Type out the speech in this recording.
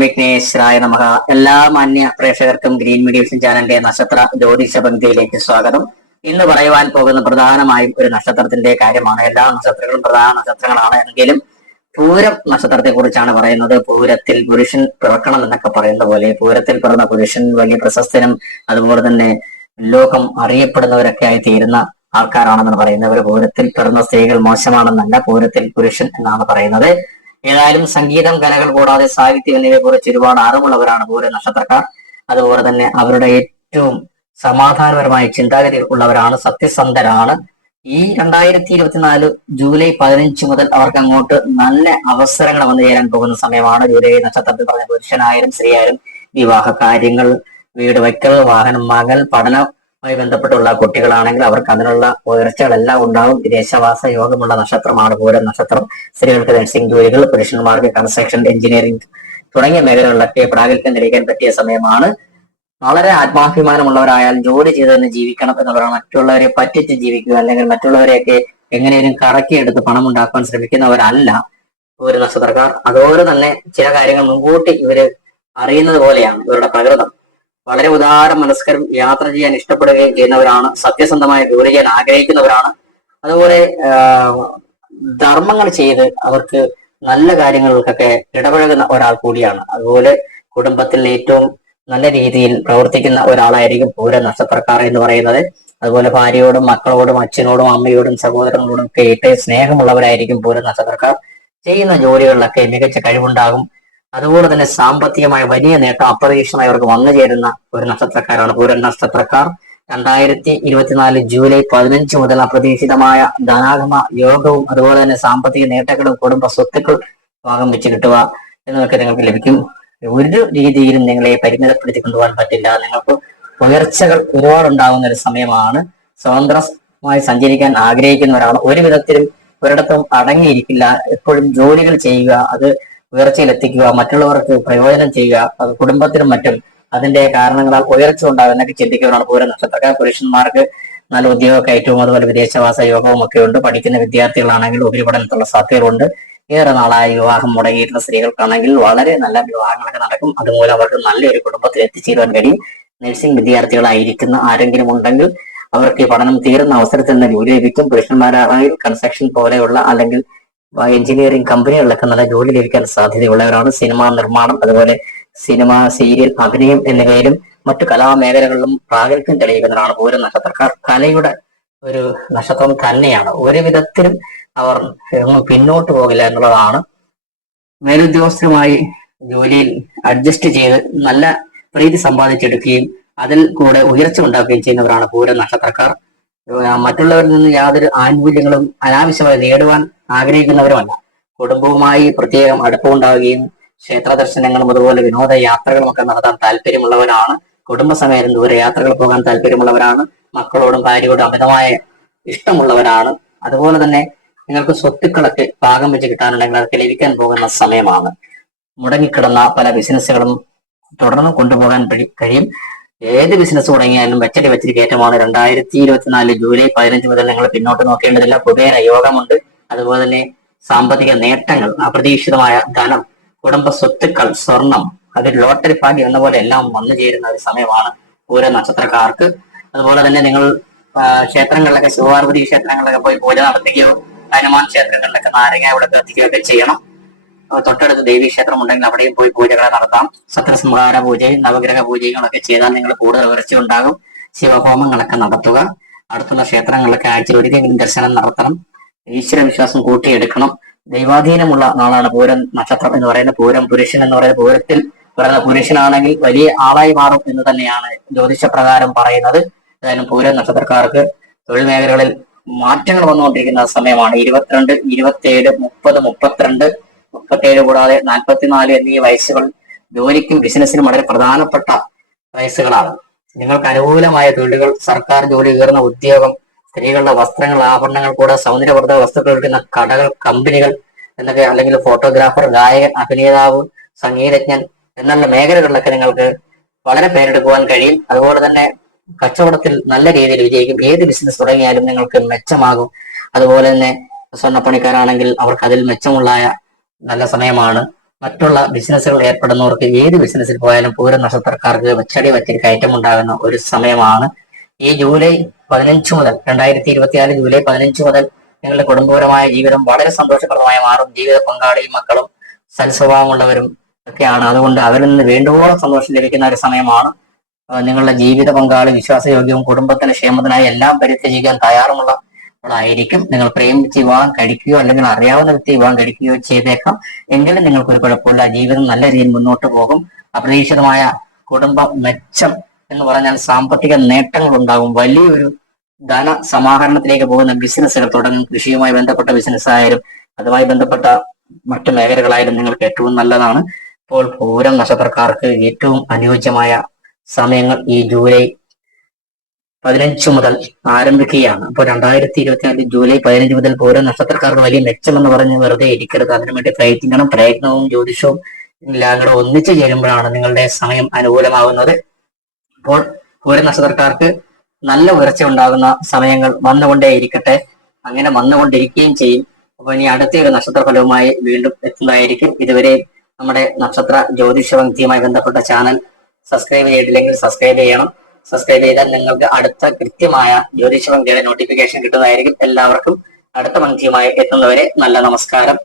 വിഘ്നേശ്വരായ നമഃ. എല്ലാ മാന്യ പ്രേക്ഷകർക്കും ഗ്രീൻ മീഡിയ വിഷൻ ചാനലിന്റെ നക്ഷത്ര ജ്യോതിഷ പങ്ക്തിയിലേക്ക് സ്വാഗതം. ഇന്ന് പറയുവാൻ പോകുന്ന പ്രധാനമായും ഒരു നക്ഷത്രത്തിന്റെ കാര്യമാണ്. എല്ലാ നക്ഷത്രങ്ങളും പ്രധാന നക്ഷത്രങ്ങളാണ്. എങ്കിലും പൂരം നക്ഷത്രത്തെ കുറിച്ചാണ് പറയുന്നത്. പൂരത്തിൽ പുരുഷൻ പിറക്കണം എന്നൊക്കെ പറയുന്ന പോലെ പൂരത്തിൽ പിറന്ന പുരുഷൻ വലിയ പ്രശസ്തനും അതുപോലെ തന്നെ ലോകം അറിയപ്പെടുന്നവരൊക്കെ ആയി തീരുന്ന ആൾക്കാരാണെന്നാണ് പറയുന്നത്. പൂരത്തിൽ പിറന്ന സ്ത്രീകൾ മോശമാണെന്നല്ല, പൂരത്തിൽ പുരുഷൻ എന്നാണ് പറയുന്നത്. ഏതായാലും സംഗീതം, കലകൾ കൂടാതെ സാഹിത്യം എന്നിവയെ കുറിച്ച് ഒരുപാട് അറിവുള്ളവരാണ് പൂര നക്ഷത്രക്കാർ. അതുപോലെ തന്നെ അവരുടെ ഏറ്റവും സമാധാനപരമായ ചിന്താഗതി ഉള്ളവരാണ്, സത്യസന്ധരാണ്. ഈ 2024 ജൂലൈ 15 മുതൽ അവർക്ക് അങ്ങോട്ട് നല്ല അവസരങ്ങൾ വന്നു ചേരാൻ പോകുന്ന സമയമാണ്. ജൂലൈ നക്ഷത്രത്തിൽ പറഞ്ഞ പുരുഷനായാലും സ്ത്രീയായാലും വിവാഹ കാര്യങ്ങൾ, വീട് വയ്ക്കൽ, വാഹനം വാങ്ങൽ, പഠനവുമായി ബന്ധപ്പെട്ടുള്ള കുട്ടികളാണെങ്കിൽ അവർക്ക് അതിനുള്ള ഉയർച്ചകളെല്ലാം ഉണ്ടാവും. വിദേശവാസ യോഗമുള്ള നക്ഷത്രമാണ് പൂരം നക്ഷത്രം. സ്ത്രീകൾക്ക് നഴ്സിംഗ് ജോലികൾ, പുരുഷന്മാർക്ക് കൺസ്ട്രക്ഷൻ, എഞ്ചിനീയറിംഗ് തുടങ്ങിയ മേഖലകളിലൊക്കെ പ്രാഗൽഭ്യം തെളിയിക്കാൻ പറ്റിയ സമയമാണ്. വളരെ ആത്മാഭിമാനമുള്ളവരായാൽ ജോലി ചെയ്ത് തന്നെ ജീവിക്കണം എന്നുള്ളതാണ്. മറ്റുള്ളവരെ പറ്റിച്ച് ജീവിക്കുക അല്ലെങ്കിൽ മറ്റുള്ളവരെയൊക്കെ എങ്ങനെയും കറക്കിയെടുത്ത് പണം ഉണ്ടാക്കാൻ ശ്രമിക്കുന്നവരല്ല ഒരു നക്ഷത്രക്കാർ. അതുപോലെ തന്നെ ചില കാര്യങ്ങൾ മുൻകൂട്ടി ഇവര് അറിയുന്നത് പോലെയാണ് ഇവരുടെ പ്രകൃതം. വളരെ ഉദാര മനസ്കരും യാത്ര ചെയ്യാൻ ഇഷ്ടപ്പെടുകയും ചെയ്യുന്നവരാണ്. സത്യസന്ധമായ ജോലി ചെയ്യാൻ ആഗ്രഹിക്കുന്നവരാണ്. അതുപോലെ ധർമ്മങ്ങൾ ചെയ്ത് അവർക്ക് നല്ല കാര്യങ്ങൾക്കൊക്കെ ഇടപഴകുന്ന ഒരാൾ കൂടിയാണ്. അതുപോലെ കുടുംബത്തിൽ ഏറ്റവും നല്ല രീതിയിൽ പ്രവർത്തിക്കുന്ന ഒരാളായിരിക്കും പൂര നക്ഷത്രക്കാർ എന്ന് പറയുന്നത്. അതുപോലെ ഭാര്യയോടും മക്കളോടും അച്ഛനോടും അമ്മയോടും സഹോദരങ്ങളോടും ഒക്കെ ഇട്ട് സ്നേഹമുള്ളവരായിരിക്കും പൂര നക്ഷത്രക്കാർ. ചെയ്യുന്ന ജോലികളിലൊക്കെ മികച്ച കഴിവുണ്ടാകും. അതുപോലെ തന്നെ സാമ്പത്തികമായ വലിയ നേട്ടം അപ്രതീക്ഷിതമായി അവർക്ക് വന്നു ചേരുന്ന ഒരു നക്ഷത്രക്കാരാണ് പൂര നക്ഷത്രക്കാർ. 2024 ജൂലൈ 15 മുതൽ അപ്രതീക്ഷിതമായ ധനാഗമ യോഗവും അതുപോലെ തന്നെ സാമ്പത്തിക നേട്ടങ്ങളും കുടുംബ സ്വത്തുക്കൾ ഭാഗം വെച്ച് കിട്ടുക എന്നതൊക്കെ നിങ്ങൾക്ക് ലഭിക്കും. ഒരു രീതിയിലും നിങ്ങളെ പരിമിതപ്പെടുത്തി കൊണ്ടുപോകാൻ പറ്റില്ല. നിങ്ങൾക്ക് ഉയർച്ചകൾ ഒരുപാടുണ്ടാകുന്ന ഒരു സമയമാണ്. സ്വതന്ത്രമായി സഞ്ചരിക്കാൻ ആഗ്രഹിക്കുന്നവരാണ്. ഒരു വിധത്തിലും ഒരിടത്തും അടങ്ങിയിരിക്കില്ല. എപ്പോഴും ജോലികൾ ചെയ്യുക, അത് ഉയർച്ചയിലെത്തിക്കുക, മറ്റുള്ളവർക്ക് പ്രയോജനം ചെയ്യുക, അത് കുടുംബത്തിനും മറ്റും അതിന്റെ കാരണങ്ങളാൽ ഉയർച്ച ഉണ്ടാകും എന്നൊക്കെ ചിന്തിക്കുന്നവരാണ് പൂര നക്ഷത്രക്കാർ. പുരുഷന്മാർക്ക് നല്ല ഉദ്യോഗ കയറ്റവും അതുപോലെ വിദേശവാസ യോഗവും ഒക്കെ ഉണ്ട്. പഠിക്കുന്ന വിദ്യാർത്ഥികളാണെങ്കിൽ ഉപരിപഠനത്തിലുള്ള സാധ്യതകളുണ്ട്. ഏറെ നാളായി വിവാഹം മുടങ്ങിയിട്ടുള്ള സ്ത്രീകൾക്കാണെങ്കിൽ വളരെ നല്ല വിവാഹങ്ങളൊക്കെ നടക്കും. അതുമൂലം അവർക്ക് നല്ലൊരു കുടുംബത്തിൽ എത്തിച്ചേരുവാൻ കഴിയും. നഴ്സിംഗ് വിദ്യാർത്ഥികളായിരിക്കുന്ന ആരെങ്കിലും ഉണ്ടെങ്കിൽ അവർക്ക് പഠനം തീരുന്ന അവസരത്തിൽ നിന്ന് ജോലി ലഭിക്കും. പുരുഷന്മാരാണെങ്കിൽ കൺസ്ട്രക്ഷൻ പോലെയുള്ള അല്ലെങ്കിൽ എഞ്ചിനീയറിംഗ് കമ്പനികളിലൊക്കെ നല്ല ജോലി ലഭിക്കാൻ സാധ്യതയുള്ളവരാണ്. സിനിമാ നിർമ്മാണം, അതുപോലെ സിനിമ, സീരിയൽ, അഭിനയം എന്നിവയിലും മറ്റു കലാമേഖലകളിലും പ്രാഗൽഭ്യം തെളിയിക്കുന്നവരാണ് പൂര നക്ഷത്രക്കാർ. കലയുടെ ഒരു നക്ഷത്രം തന്നെയാണ്. ഒരു വിധത്തിലും അവർ പിന്നോട്ട് പോകില്ല എന്നുള്ളതാണ്. മേലുദ്യോഗസ്ഥരുമായി ജോലിയിൽ അഡ്ജസ്റ്റ് ചെയ്ത് നല്ല പ്രീതി സമ്പാദിച്ചെടുക്കുകയും അതിൽ കൂടെ ഉയർച്ച ഉണ്ടാക്കുകയും ചെയ്യുന്നവരാണ് പൂര നക്ഷത്രക്കാർ. മറ്റുള്ളവരിൽ നിന്ന് യാതൊരു ആനുകൂല്യങ്ങളും അനാവശ്യമായി നേടുവാൻ ആഗ്രഹിക്കുന്നവരുമല്ല. കുടുംബവുമായി പ്രത്യേകം അടുപ്പമുണ്ടാവുകയും ക്ഷേത്ര ദർശനങ്ങളും അതുപോലെ വിനോദ യാത്രകളും ഒക്കെ നടത്താൻ താല്പര്യമുള്ളവരാണ്. കുടുംബസമേതം ദൂരെ യാത്രകൾ പോകാൻ താല്പര്യമുള്ളവരാണ്. മക്കളോടും ഭാര്യയോടും അമിതമായ ഇഷ്ടമുള്ളവരാണ്. അതുപോലെ തന്നെ നിങ്ങൾക്ക് സ്വത്തുക്കളൊക്കെ ഭാഗം വെച്ച് കിട്ടാനുണ്ടെങ്കിൽ അതൊക്കെ ലഭിക്കാൻ പോകുന്ന സമയമാണ്. മുടങ്ങിക്കിടന്ന പല ബിസിനസ്സുകളും തുടർന്ന് കൊണ്ടുപോകാൻ കഴിയും. ഏത് ബിസിനസ് തുടങ്ങിയാലും വെച്ചടി കയറ്റമാണ്. 2024 ജൂലൈ 15 മുതൽ നിങ്ങൾ പിന്നോട്ട് നോക്കേണ്ടതില്ല. കുബേര യോഗമുണ്ട്. അതുപോലെ തന്നെ സാമ്പത്തിക നേട്ടങ്ങൾ, അപ്രതീക്ഷിതമായ ധനം, കുടുംബ സ്വത്തുക്കൾ, സ്വർണം, അതിൽ ലോട്ടറി ഭാഗ്യം എന്ന പോലെ എല്ലാം വന്നു ചേരുന്ന ഒരു സമയമാണ് പൂര നക്ഷത്രക്കാർക്ക്. അതുപോലെ തന്നെ നിങ്ങൾ ക്ഷേത്രങ്ങളിലൊക്കെ, ശിവപാർവതി ക്ഷേത്രങ്ങളിലൊക്കെ പോയി പൂജ നടത്തുകയോ ഹനുമാൻ ക്ഷേത്രങ്ങളിലൊക്കെ നാരങ്ങ വിളക്ക് കത്തിക്കുകയൊക്കെ ചെയ്യണം. തൊട്ടടുത്ത് ദേവീക്ഷേത്രം ഉണ്ടെങ്കിൽ അവിടെയും പോയി പൂജകൾ നടത്താം. സത്രസംഹാര പൂജയും നവഗ്രഹ പൂജകളൊക്കെ ചെയ്താൽ നിങ്ങൾ കൂടുതൽ ഉയർച്ച ഉണ്ടാകും. ശിവഹോമങ്ങളൊക്കെ നടത്തുക. അടുത്തുള്ള ക്ഷേത്രങ്ങളിലൊക്കെ ആഴ്ചയിൽ ഒരിക്കലെങ്കിലും ദർശനം നടത്തണം. ഈശ്വര വിശ്വാസം കൂട്ടിയെടുക്കണം. ദൈവാധീനമുള്ള നാളാണ് പൂരം നക്ഷത്രം എന്ന് പറയുന്നത്. പൂരം പുരുഷൻ എന്ന് പറയുന്നത്, പൂരത്തിൽ പറയുന്ന പുരുഷനാണെങ്കിൽ വലിയ ആളായി മാറും എന്ന് തന്നെയാണ് ജ്യോതിഷപ്രകാരം പറയുന്നത്. ഏതായാലും പൂരം നക്ഷത്രക്കാർക്ക് തൊഴിൽ മേഖലകളിൽ മാറ്റങ്ങൾ വന്നുകൊണ്ടിരിക്കുന്ന സമയമാണ്. 22, 27, 30, 32, 37 കൂടാതെ 44 എന്നീ വയസ്സുകൾ ജോലിക്കും ബിസിനസ്സിനും വളരെ പ്രധാനപ്പെട്ട വയസ്സുകളാണ്. നിങ്ങൾക്ക് അനുകൂലമായ തൊഴിലുകൾ, സർക്കാർ ജോലി, ഉയർന്ന ഉദ്യോഗം, സ്ത്രീകളുടെ വസ്ത്രങ്ങൾ, ആഭരണങ്ങൾ, കൂടെ സൗന്ദര്യവർദ്ധക വസ്തുക്കൾ വിൽക്കുന്ന കടകൾ, കമ്പനികൾ എന്നൊക്കെ, അല്ലെങ്കിൽ ഫോട്ടോഗ്രാഫർ, ഗായകൻ, അഭിനേതാവ്, സംഗീതജ്ഞൻ എന്നുള്ള മേഖലകളിലൊക്കെ നിങ്ങൾക്ക് വളരെ പേരെടുക്കുവാൻ കഴിയും. അതുപോലെ തന്നെ കച്ചവടത്തിൽ നല്ല രീതിയിൽ വിജയിക്കും. ഏത് ബിസിനസ് തുടങ്ങിയാലും നിങ്ങൾക്ക് മെച്ചമാകും. അതുപോലെ തന്നെ സ്വർണ്ണപ്പണിക്കാരാണെങ്കിൽ അവർക്ക് അതിൽ മെച്ചമുള്ള നല്ല സമയമാണ്. മറ്റുള്ള ബിസിനസ്സുകൾ ഏർപ്പെടുന്നവർക്ക് ഏത് ബിസിനസ്സിൽ പോയാലും പൂര നക്ഷത്രക്കാർക്ക് വെച്ചടി വറ്റിൽ കയറ്റമുണ്ടാകുന്ന ഒരു സമയമാണ് ഈ ജൂലൈ 15 മുതൽ 2024 ജൂലൈ 15 മുതൽ നിങ്ങളുടെ കുടുംബപരമായ ജീവിതം വളരെ സന്തോഷപ്രദമായി മാറും. ജീവിത പങ്കാളിയും മക്കളും സൽസ്വഭാവമുള്ളവരും ഒക്കെയാണ്. അതുകൊണ്ട് അവരിൽ നിന്ന് വേണ്ടുവോളം സന്തോഷം ലഭിക്കുന്ന ഒരു സമയമാണ്. നിങ്ങളുടെ ജീവിത പങ്കാളി വിശ്വാസയോഗ്യവും കുടുംബത്തിന്റെ ക്ഷേമത്തിനായി എല്ലാം പരിത്യജിക്കാൻ തയ്യാറുമുള്ളവളായിരിക്കും. നിങ്ങൾ പ്രേമിച്ച് വിവാഹം കഴിക്കുകയോ അല്ലെങ്കിൽ അറിയാവുന്ന വ്യക്തി വിവാഹം കഴിക്കുകയോ ചെയ്തേക്കാം. എങ്കിലും നിങ്ങൾക്കൊരു കുഴപ്പമില്ല. ജീവിതം നല്ല രീതിയിൽ മുന്നോട്ട് പോകും. അപ്രതീക്ഷിതമായ കുടുംബ മെച്ചം എന്ന് പറഞ്ഞാൽ സാമ്പത്തിക നേട്ടങ്ങൾ ഉണ്ടാകും. വലിയൊരു ധന സമാഹരണത്തിലേക്ക് പോകുന്ന ബിസിനസ്സുകൾ തുടങ്ങും. കൃഷിയുമായി ബന്ധപ്പെട്ട ബിസിനസ് ആയാലും അതുമായി ബന്ധപ്പെട്ട മറ്റു മേഖലകളായാലും നിങ്ങൾക്ക് ഏറ്റവും നല്ലതാണ്. ഇപ്പോൾ പൂരം നക്ഷത്രക്കാർക്ക് ഏറ്റവും അനുയോജ്യമായ സമയങ്ങൾ ഈ ജൂലൈ 15 മുതൽ ആരംഭിക്കുകയാണ്. അപ്പോൾ 2024 ജൂലൈ 15 മുതൽ പൂരം നക്ഷത്രക്കാർക്ക് വലിയ മെച്ചമെന്ന് പറഞ്ഞ് വെറുതെ ഇരിക്കരുത്. അതിനുവേണ്ടി പ്രയത്നിക്കണം. പ്രയത്നവും ജ്യോതിഷവും എല്ലാം കൂടെ ഒന്നിച്ചു ചേരുമ്പോഴാണ് നിങ്ങളുടെ സമയം അനുകൂലമാകുന്നത്. അപ്പോൾ പൂരം നക്ഷത്രക്കാർക്ക് നല്ല ഉയർച്ച ഉണ്ടാകുന്ന സമയങ്ങൾ വന്നുകൊണ്ടേ ഇരിക്കട്ടെ. അങ്ങനെ വന്നുകൊണ്ടിരിക്കുകയും ചെയ്യും. അപ്പൊ ഇനി അടുത്തൊരു നക്ഷത്ര ഫലവുമായി വീണ്ടും എത്തുന്നതായിരിക്കും. ഇതുവരെ നമ്മുടെ നക്ഷത്ര ജ്യോതിഷ പങ്ക്തിയുമായി ബന്ധപ്പെട്ട ചാനൽ സബ്സ്ക്രൈബ് ചെയ്തില്ലെങ്കിൽ സബ്സ്ക്രൈബ് ചെയ്യണം. സബ്സ്ക്രൈബ് ചെയ്താൽ നിങ്ങൾക്ക് അടുത്ത കൃത്യമായ ജ്യോതിഷ പങ്ക്തിയുടെ നോട്ടിഫിക്കേഷൻ കിട്ടുന്നതായിരിക്കും. എല്ലാവർക്കും അടുത്ത പങ്ക്തിയുമായി എത്തുന്നവരെ നല്ല നമസ്കാരം.